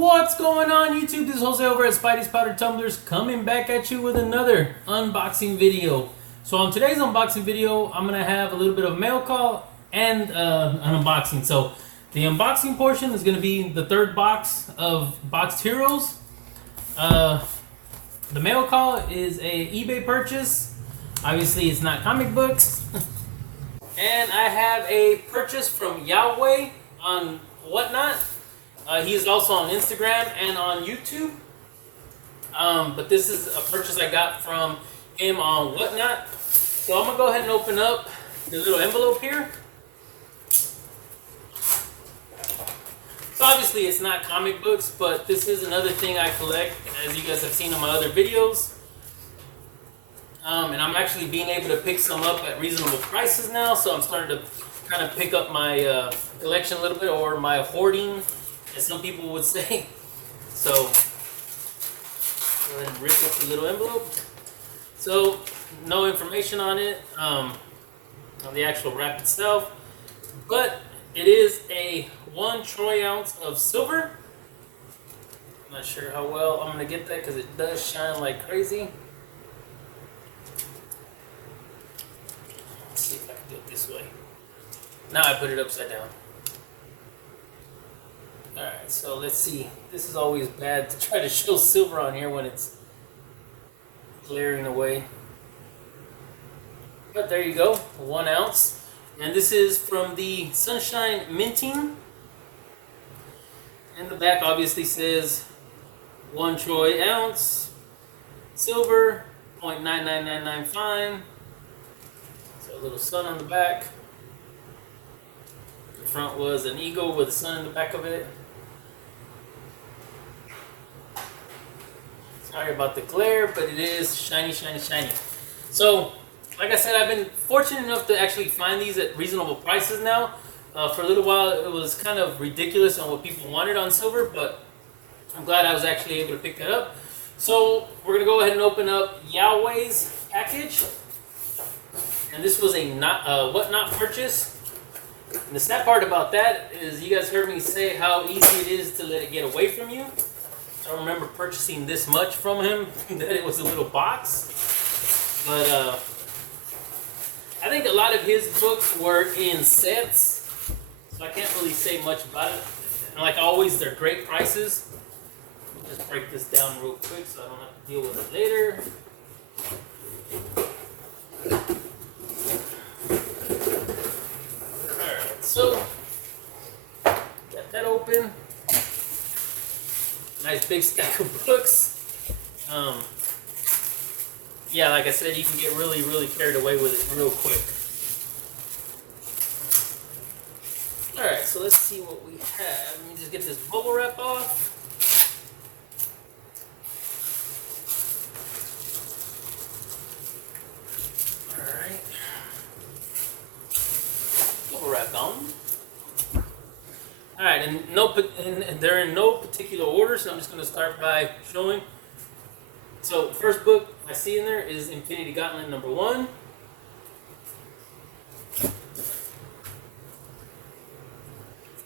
What's going on YouTube? This is Jose over at Spidey's Powder Tumblers coming back at you with another unboxing video. So on today's unboxing video, I'm going to have a little bit of mail call and an unboxing. So the unboxing portion is going to be the third box of Boxed Heroes. The mail call is a eBay purchase. Obviously it's not comic books. And I have a purchase from Yahweh on Whatnot. He is also on Instagram and on YouTube. But this is a purchase I got from him on Whatnot. So I'm going to go ahead and open up the little envelope here. So obviously it's not comic books, but this is another thing I collect, as you guys have seen in my other videos. And I'm actually being able to pick some up at reasonable prices now. So I'm starting to kind of pick up my collection a little bit, or my hoarding, as some people would say. So, go ahead and rip up the little envelope. So, no information on it, on the actual wrap itself, but it is a 1 troy ounce of silver. I'm not sure how well I'm going to get that because it does shine like crazy. Let's see if I can do it this way. Now I put it upside down. Alright, so let's see. This is always bad to try to show silver on here when it's glaring away. But there you go, 1 ounce. And this is from the Sunshine Minting. And the back obviously says 1 troy ounce, silver, 0.99995 fine. So a little sun on the back. The front was an eagle with a sun in the back of it. Sorry about the glare, but it is shiny, shiny, shiny. So, like I said, I've been fortunate enough to actually find these at reasonable prices now. For a little while, it was kind of ridiculous on what people wanted on silver, but I'm glad I was actually able to pick that up. So, we're going to go ahead and open up Yahweh's package. And this was a Whatnot purchase. And the sad part about that is you guys heard me say how easy it is to let it get away from you. I remember purchasing this much from him, that it was a little box. But I think a lot of his books were in sets, so I can't really say much about it. And like always, they're great prices. Let me just break this down real quick so I don't have to deal with it later. Alright, so got that open. Nice big stack of books. Yeah, like I said, you can get really, really carried away with it real quick. Alright, so let's see what we have. Let me just get this bubble wrap off. Alright. Bubble wrap on. Alright, and they're in no particular order, so I'm just going to start by showing. So, the first book I see in there is Infinity Gauntlet number 1.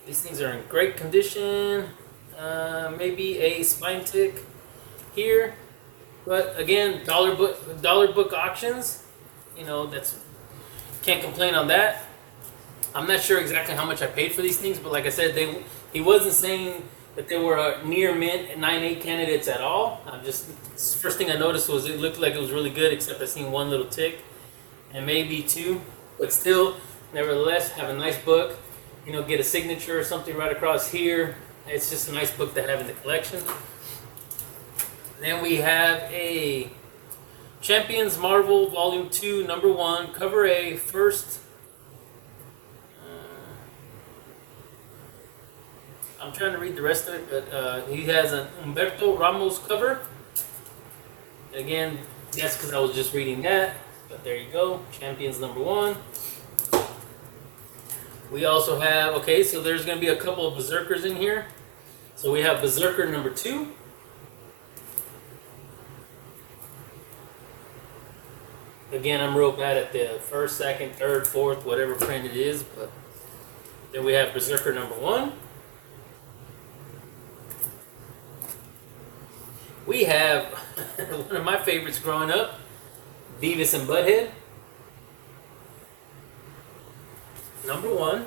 These things are in great condition. Maybe a spine tick here. But again, dollar book auctions. You know, can't complain on that. I'm not sure exactly how much I paid for these things, but like I said, he wasn't saying that they were near mint 9.8 candidates at all. First thing I noticed was it looked like it was really good, except I seen one little tick, and maybe 2, but still, nevertheless, have a nice book. You know, get a signature or something right across here. It's just a nice book to have in the collection. Then we have a Champions Marvel Volume 2, Number 1, Cover A, first. I'm trying to read the rest of it, but he has an Humberto Ramos cover. Again, that's because I was just reading that, but there you go, Champions number 1. We also have, okay, so there's going to be a couple of Berserkers in here. So we have Berserker number 2. Again, I'm real bad at the first, second, third, fourth, whatever print it is, but then we have Berserker number 1. we have one of my favorites growing up, Beavis and Butthead. Number one.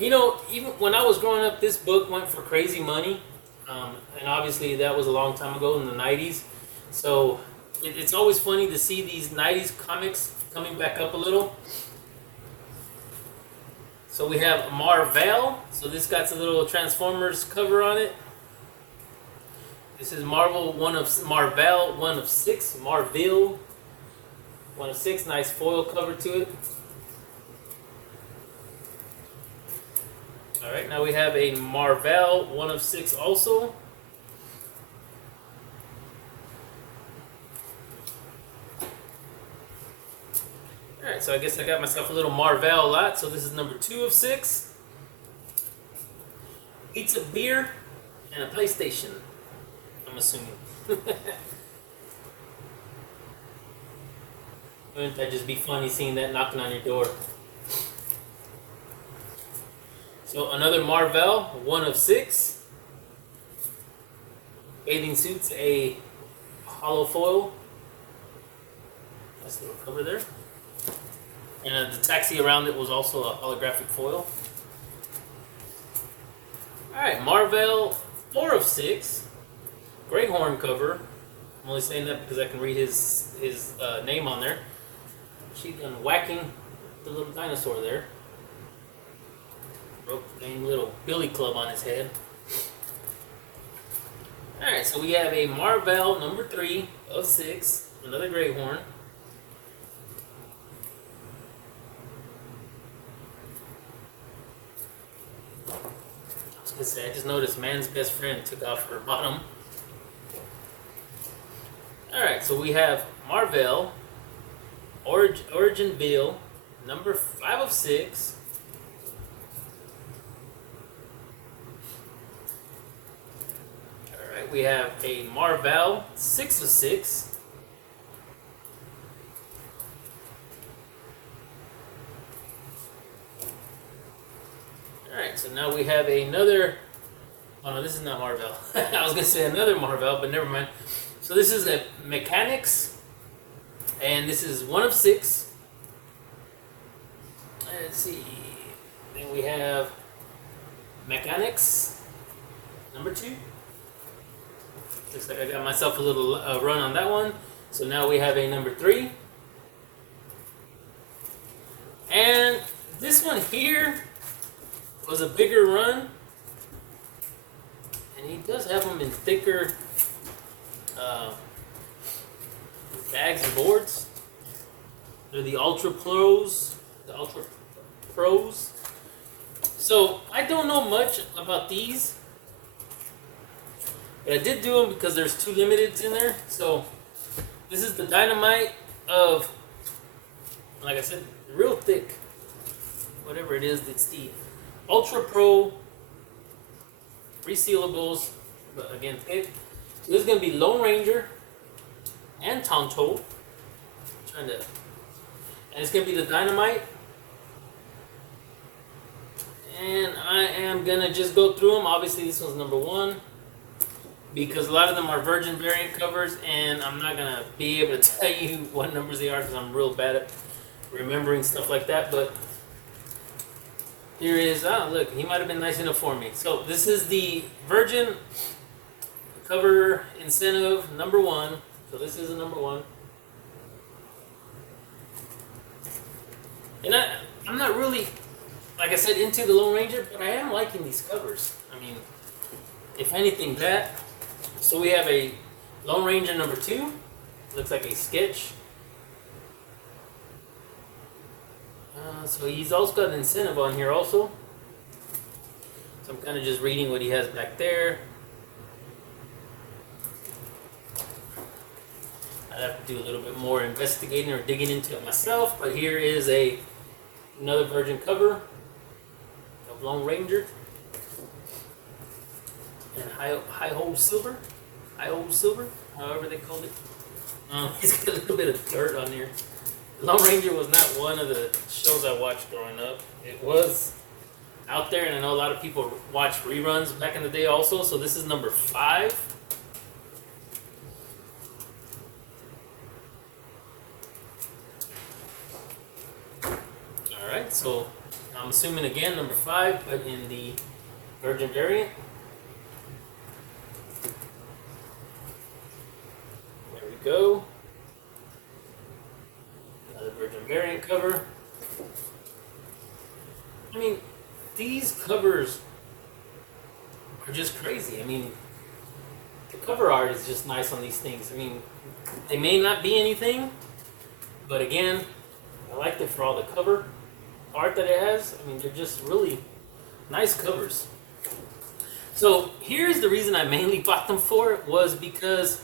You know, even when I was growing up, this book went for crazy money. And obviously that was a long time ago in the 90s. So it's always funny to see these 90s comics coming back up a little. So we have Marvel. So this got a little Transformers cover on it. This is Marvel 1 of 6. Marvel 1 of 6. Nice foil cover to it. Alright, now we have a Marvel 1 of 6 also. Alright, so I guess I got myself a little Marvel lot. So this is number 2 of 6. Pizza, beer, and a PlayStation, I'm assuming. Wouldn't that just be funny seeing that knocking on your door? So another Marvel, 1 of 6. Bathing suits, a hollow foil. Nice little cover there. And the taxi around it was also a holographic foil. Alright, Marvel 4 of 6. Grey Horn cover. I'm only saying that because I can read his name on there. She's done whacking the little dinosaur there. Broke the name little billy club on his head. Alright, so we have a Marvel number 3 of 6. Another Grey Horn. I just noticed Man's Best Friend took off her bottom. Alright, so we have Marvel, Origin Bill, number 5 of 6. Alright, we have a Marvel 6 of 6. Alright, so now we have another. Oh no, this is not Marvel. I was going to say another Marvel, but never mind. So this is a Mechanics, and this is 1 of 6. Let's see. Then we have Mechanics, number 2. Looks like I got myself a little run on that one. So now we have a number 3. And this one here was a bigger run, and he does have them in thicker bags and boards. They're the Ultra Pros. So I don't know much about these, but I did do them because there's 2 limiteds in there. So this is the Dynamite of, like I said, real thick, whatever it is. It's the Ultra Pro resealables, but again thick. So this is going to be Lone Ranger and Tonto. And it's going to be the Dynamite. And I am going to just go through them. Obviously this one's number 1, because a lot of them are Virgin variant covers, and I'm not going to be able to tell you what numbers they are because I'm real bad at remembering stuff like that. But here is, look, he might have been nice enough for me. So this is the Virgin cover incentive number 1. So this is a number 1. And I'm not really, like I said, into the Lone Ranger, but I am liking these covers. I mean, if anything, that. So we have a Lone Ranger number 2. Looks like a sketch. So he's also got an incentive on here also. So I'm kind of just reading what he has back there. I'd have to do a little bit more investigating or digging into it myself, but here is another Virgin cover of Lone Ranger and Hi-Ho Silver, however they called it. He's got a little bit of dirt on here. Lone Ranger was not one of the shows I watched growing up. It was out there, and I know a lot of people watched reruns back in the day also. So this is number 5. So I'm assuming again number 5, but in the Virgin variant. There we go. Another Virgin variant cover. I mean, these covers are just crazy. I mean, the cover art is just nice on these things. I mean, they may not be anything, but again, I like it for all the cover art that it has. I mean, they're just really nice covers. So here's the reason I mainly bought them for, was because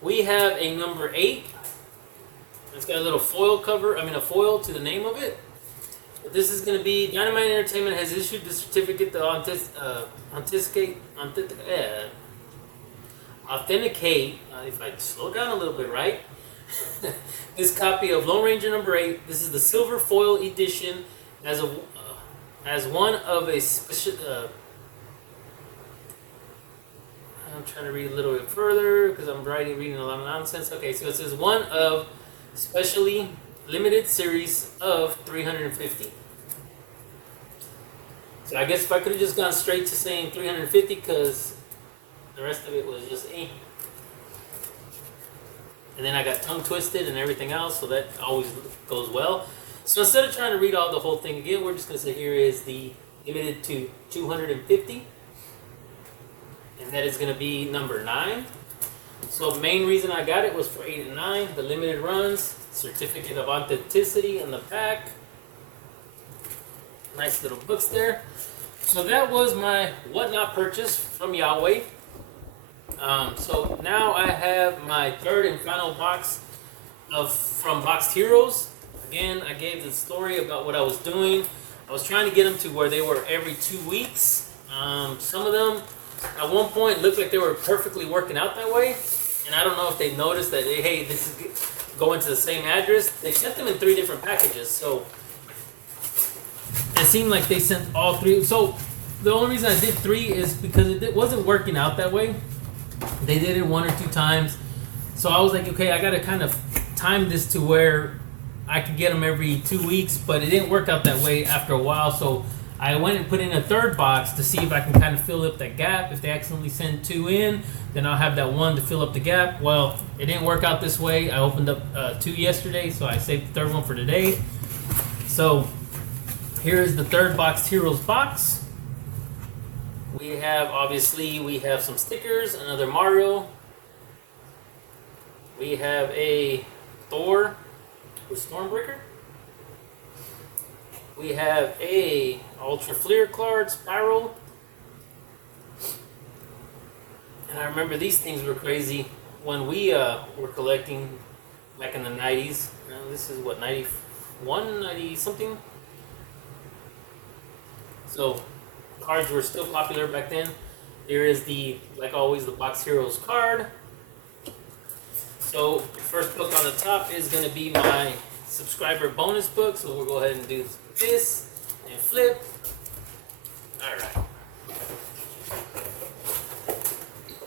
we have a number 8. It's got a little foil cover, a foil to the name of it. But this is going to be, Dynamite Entertainment has issued the certificate to authenticate, if I slow down a little bit, right? This copy of Lone Ranger number 8. This is the silver foil edition as one of a special. I'm trying to read a little bit further because I'm reading a lot of nonsense. Okay, so it says one of specially limited series of 350. So I guess if I could have just gone straight to saying 350, because the rest of it was just and then I got tongue twisted and everything else, so that always goes well. So instead of trying to read all the whole thing again, we're just going to say here is the limited to 250. And that is going to be number 9. So the main reason I got it was for 8 and 9. The limited runs, certificate of authenticity in the pack. Nice little books there. So that was my whatnot purchase from Yahweh. So now I have my third and final box from Boxed Heroes. Again, I gave the story about what I was doing. I was trying to get them to where they were every 2 weeks. Some of them at one point looked like they were perfectly working out that way. And I don't know if they noticed that, hey, this is going to the same address. They sent them in 3 different packages. So it seemed like they sent all 3. So the only reason I did 3 is because it wasn't working out that way. They did it 1 or 2 times. So I was like, okay, I got to kind of time this to where I could get them every 2 weeks, but it didn't work out that way after a while. So I went and put in a 3rd box to see if I can kind of fill up that gap. If they accidentally send 2 in, then I'll have that 1 to fill up the gap. Well, it didn't work out this way. I opened up 2 yesterday, so I saved the 3rd one for today. So here is the 3rd Boxed Heroes box. We have some stickers, another Mario. We have a Thor with Stormbreaker. We have a Ultra Fleer card, Spiral. And I remember these things were crazy when we were collecting back in the 90s. This is what, 91, 90 something? So cards were still popular back then. Here is like always, the Boxed Heroes card. So the first book on the top is going to be my subscriber bonus book. So we'll go ahead and do this and flip. Alright.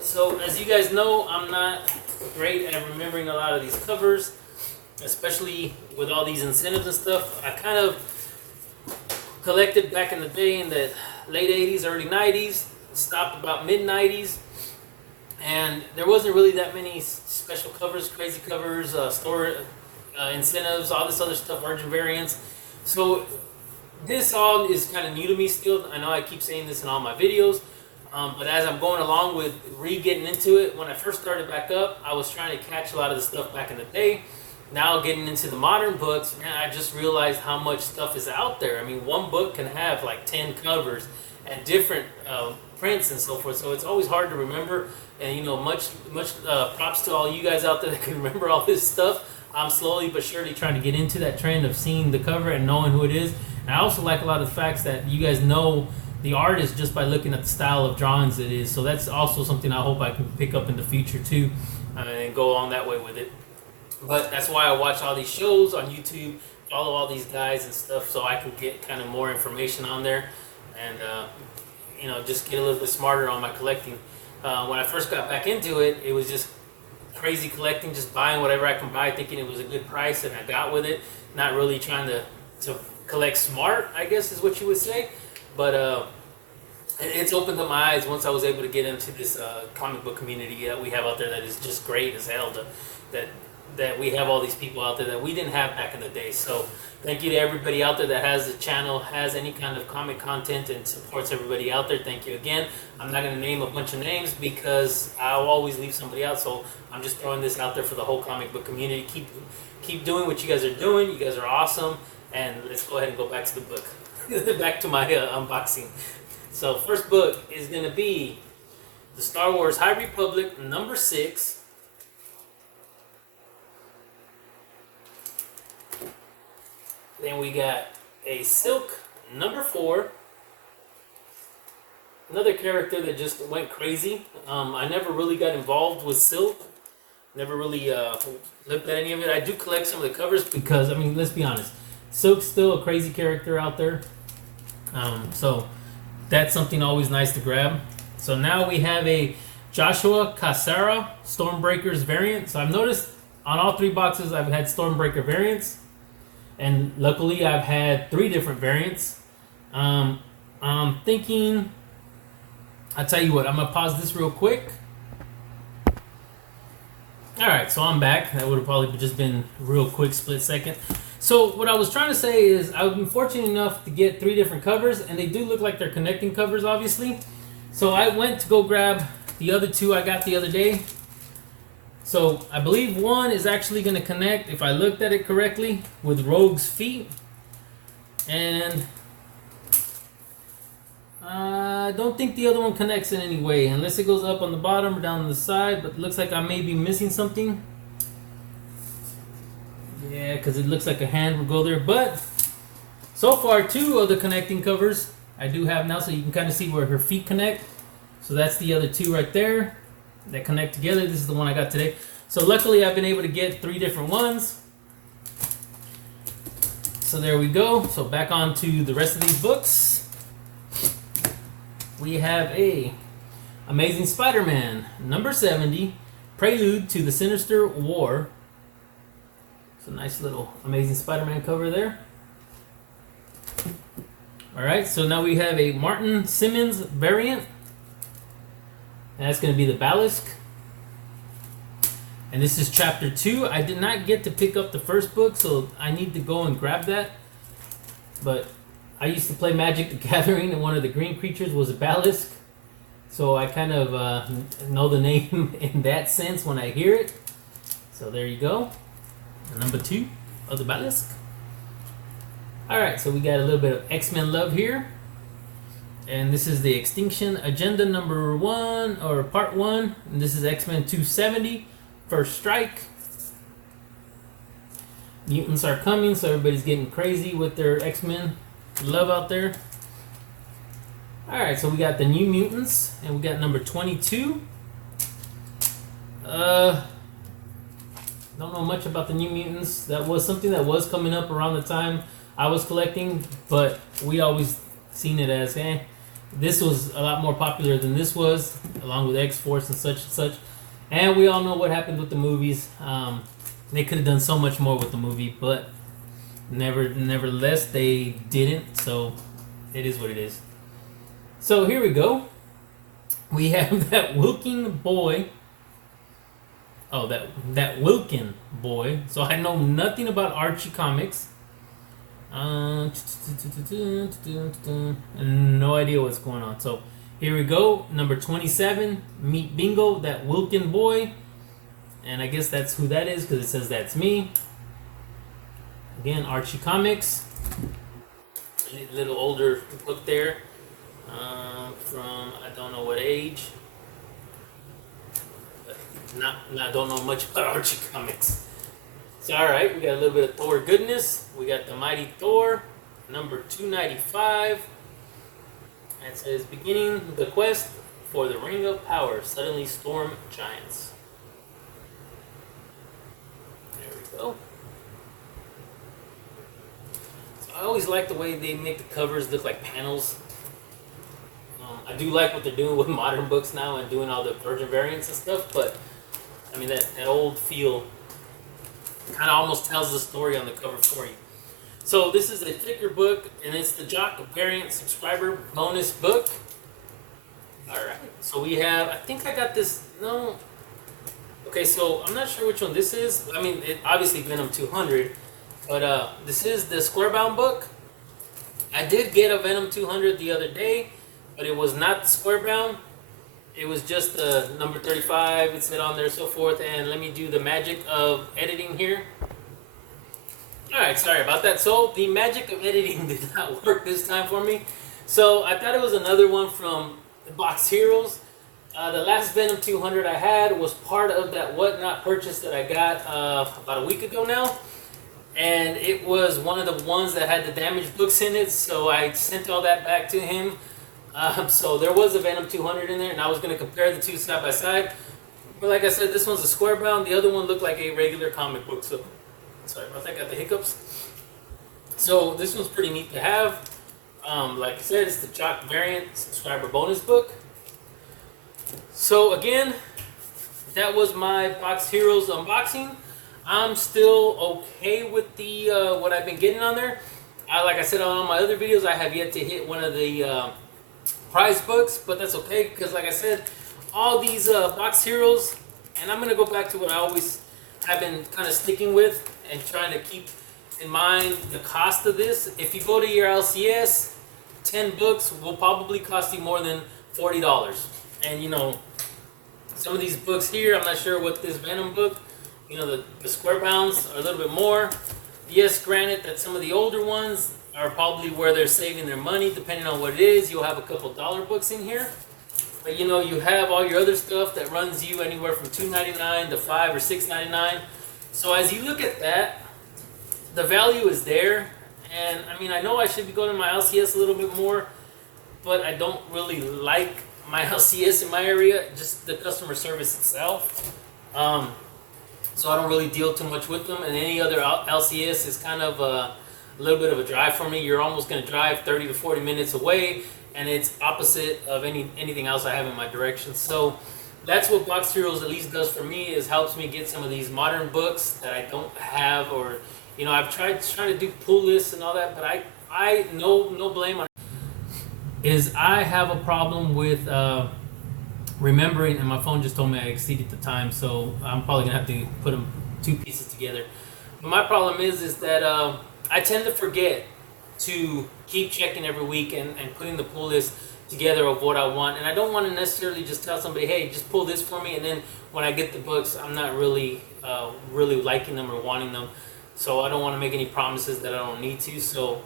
So as you guys know, I'm not great at remembering a lot of these covers, especially with all these incentives and stuff. I kind of collected back in the day in the late 80s, early 90s, stopped about mid 90s, and there wasn't really that many special covers, crazy covers, store incentives, all this other stuff, Virgin variants. So this all is kind of new to me still. I know I keep saying this in all my videos, but as I'm going along with getting into it, when I first started back up, I was trying to catch a lot of the stuff back in the day. Now getting into the modern books, man, I just realized how much stuff is out there. I mean, one book can have like 10 covers and different prints and so forth. So it's always hard to remember. And much props to all you guys out there that can remember all this stuff. I'm slowly but surely trying to get into that trend of seeing the cover and knowing who it is. And I also like a lot of the facts that you guys know the artist just by looking at the style of drawings it is. So that's also something I hope I can pick up in the future too, and go on that way with it. But that's why I watch all these shows on YouTube, follow all these guys and stuff, so I can get kind of more information on there, and just get a little bit smarter on my collecting. When I first got back into it, it was just crazy collecting, just buying whatever I can buy, thinking it was a good price, and I got with it, not really trying to collect smart, I guess is what you would say. But it's opened up my eyes once I was able to get into this comic book community that we have out there that is just great as hell. That that we have all these people out there that we didn't have back in the day. So thank you to everybody out there that has a channel, has any kind of comic content, and supports everybody out there. Thank you again. I'm not going to name a bunch of names because I'll always leave somebody out. So I'm just throwing this out there for the whole comic book community. Keep doing what you guys are doing. You guys are awesome. And let's go ahead and go back to the book. Back to my unboxing. So first book is going to be the Star Wars High Republic number 6. Then we got a Silk number 4. Another character that just went crazy. I never really got involved with Silk. Never really looked at any of it. I do collect some of the covers because, I mean, let's be honest. Silk's still a crazy character out there. So that's something always nice to grab. So now we have a Joshua Cassara Stormbreakers variant. So I've noticed on all 3 boxes I've had Stormbreaker variants. And luckily I've had 3 different variants. I'm thinking, I'll tell you what, I'm going to pause this real quick. Alright, so I'm back. That would have probably just been a real quick split second. So what I was trying to say is I've been fortunate enough to get 3 different covers, and they do look like they're connecting covers, obviously. So I went to go grab the other 2 I got the other day. So I believe one is actually going to connect, if I looked at it correctly, with Rogue's feet. And I don't think the other one connects in any way, unless it goes up on the bottom or down on the side, but it looks like I may be missing something. Yeah, because it looks like a hand will go there. But so far, 2 of the connecting covers I do have now, so you can kind of see where her feet connect. So that's the other 2 right there that connect together. This is the one I got today. So luckily I've been able to get 3 different ones. So there we go. So back on to the rest of these books. We have a Amazing Spider-Man number 70, Prelude to the Sinister War. It's a nice little Amazing Spider-Man cover there. Alright, so now we have a Martin Simmons variant. And that's going to be the Balisk. And this is chapter 2. I did not get to pick up the first book, so I need to go and grab that. But I used to play Magic the Gathering, and one of the green creatures was a Balisk. So I kind of know the name in that sense when I hear it. So there you go. Number 2 of the Balisk. Alright, so we got a little bit of X-Men love here. And this is the Extinction Agenda number 1, or part 1. And this is X-Men 270, First Strike. Mutants are coming, so everybody's getting crazy with their X-Men love out there. Alright, so we got the New Mutants, and we got number 22. Don't know much about the New Mutants. That was something that was coming up around the time I was collecting, but we always seen it as, this was a lot more popular than this was, along with X-Force and such. And we all know what happened with the movies. They could have done so much more with the movie, but nevertheless, they didn't. So it is what it is. So here we go. We have that Wilkin boy. Oh, that Wilkin boy. So I know nothing about Archie comics. No idea what's going on. So here we go. Number 27. Meet Bingo, that Wilkin boy. And I guess that's who that is because it says that's me. Again, Archie Comics. A little older book there. From I don't know what age. But I don't know much about Archie Comics. So alright, we got a little bit of Thor goodness. We got the Mighty Thor, number 295. And it says, beginning the quest for the Ring of Power, suddenly storm giants. There we go. So I always like the way they make the covers look like panels. I do like what they're doing with modern books now and doing all the Virgin variants and stuff, but I mean that old feel kind of almost tells the story on the cover for you. So this is a thicker book, and it's the Jock Variant Subscriber Bonus Book. All right. So we have. I think I got this. No. Okay. So I'm not sure which one this is. I mean, it obviously Venom 200, but this is the square bound book. I did get a Venom 200 the other day, but it was not the square bound. It was just the number 35. It said on there, so forth. And let me do the magic of editing here. Alright, sorry about that. So the magic of editing did not work this time for me. So I thought it was another one from the Box Heroes. The last Venom 200 I had was part of that Whatnot purchase that I got about a week ago now. And it was one of the ones that had the damaged books in it, so I sent all that back to him. So there was a Venom 200 in there, and I was going to compare the two side by side. But like I said, this one's a square bound. The other one looked like a regular comic book, so sorry about that, got the hiccups. So this one's pretty neat to have. Like I said, it's the Jock Variant Subscriber Bonus Book. So again, that was my Box Heroes unboxing. I'm still okay with the what I've been getting on there. Like I said on all my other videos, I have yet to hit one of the prize books, but that's okay because like I said, all these Box Heroes, and I'm going to go back to what I always have been kind of sticking with and trying to keep in mind the cost of this. If you go to your LCS, 10 books will probably cost you more than $40. And you know, some of these books here, I'm not sure what this Venom book, you know, the square bounds are a little bit more. Yes, granted that some of the older ones are probably where they're saving their money, depending on what it is. You'll have a couple dollar books in here. But you know, you have all your other stuff that runs you anywhere from $2.99 to $5 or $6.99. So as you look at that, the value is there. And I mean, I know I should be going to my LCS a little bit more, but I don't really like my LCS in my area, just the customer service itself. So I don't really deal too much with them. And any other LCS is kind of a little bit of a drive for me. You're almost going to drive 30 to 40 minutes away, and it's opposite of anything else I have in my direction. So that's what Box Heroes at least does for me, is helps me get some of these modern books that I don't have, or you know, I've tried trying to do pull lists and all that, but I no blame on it. Is I have a problem with remembering, and my phone just told me I exceeded the time, so I'm probably gonna have to put them two pieces together. But my problem is that I tend to forget to keep checking every week and putting the pull list together of what I want, and I don't want to necessarily just tell somebody, hey, just pull this for me, and then when I get the books, I'm not really liking them or wanting them. So I don't want to make any promises that I don't need to. So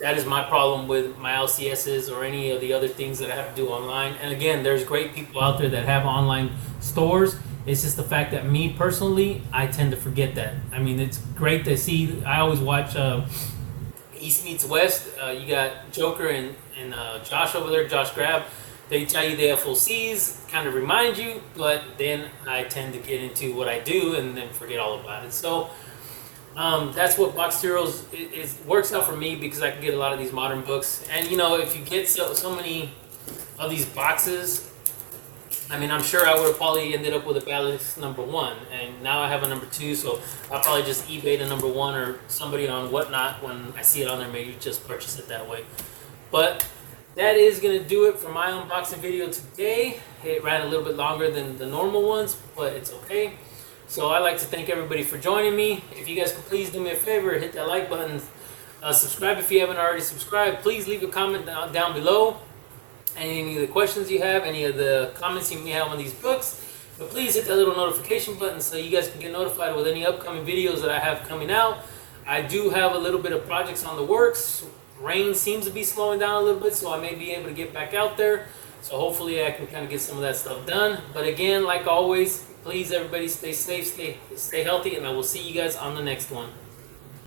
that is my problem with my LCSs or any of the other things that I have to do online. And again, there's great people out there that have online stores. It's just the fact that me personally, I tend to forget that. I mean, it's great to see. I always watch East Meets West. You got Joker and Josh over there, Josh Grab. They tell you they have full C's, kind of remind you, but then I tend to get into what I do and then forget all about it. So that's what Box Heroes works out for me, because I can get a lot of these modern books. And you know, if you get so many of these boxes, I mean, I'm sure I would have probably ended up with a Ballast number 1, and now I have a number 2, so I'll probably just eBay the number 1, or somebody on Whatnot, when I see it on there, maybe just purchase it that way. But that is going to do it for my unboxing video today. It ran a little bit longer than the normal ones, but it's okay. So I'd like to thank everybody for joining me. If you guys could please do me a favor, hit that like button, subscribe if you haven't already subscribed. Please leave a comment down below. Any of the questions you have, any of the comments you may have on these books. But please hit that little notification button so you guys can get notified with any upcoming videos that I have coming out. I do have a little bit of projects on the works. Rain seems to be slowing down a little bit, so I may be able to get back out there. So hopefully I can kind of get some of that stuff done. But again, like always, please everybody stay safe, stay healthy, and I will see you guys on the next one.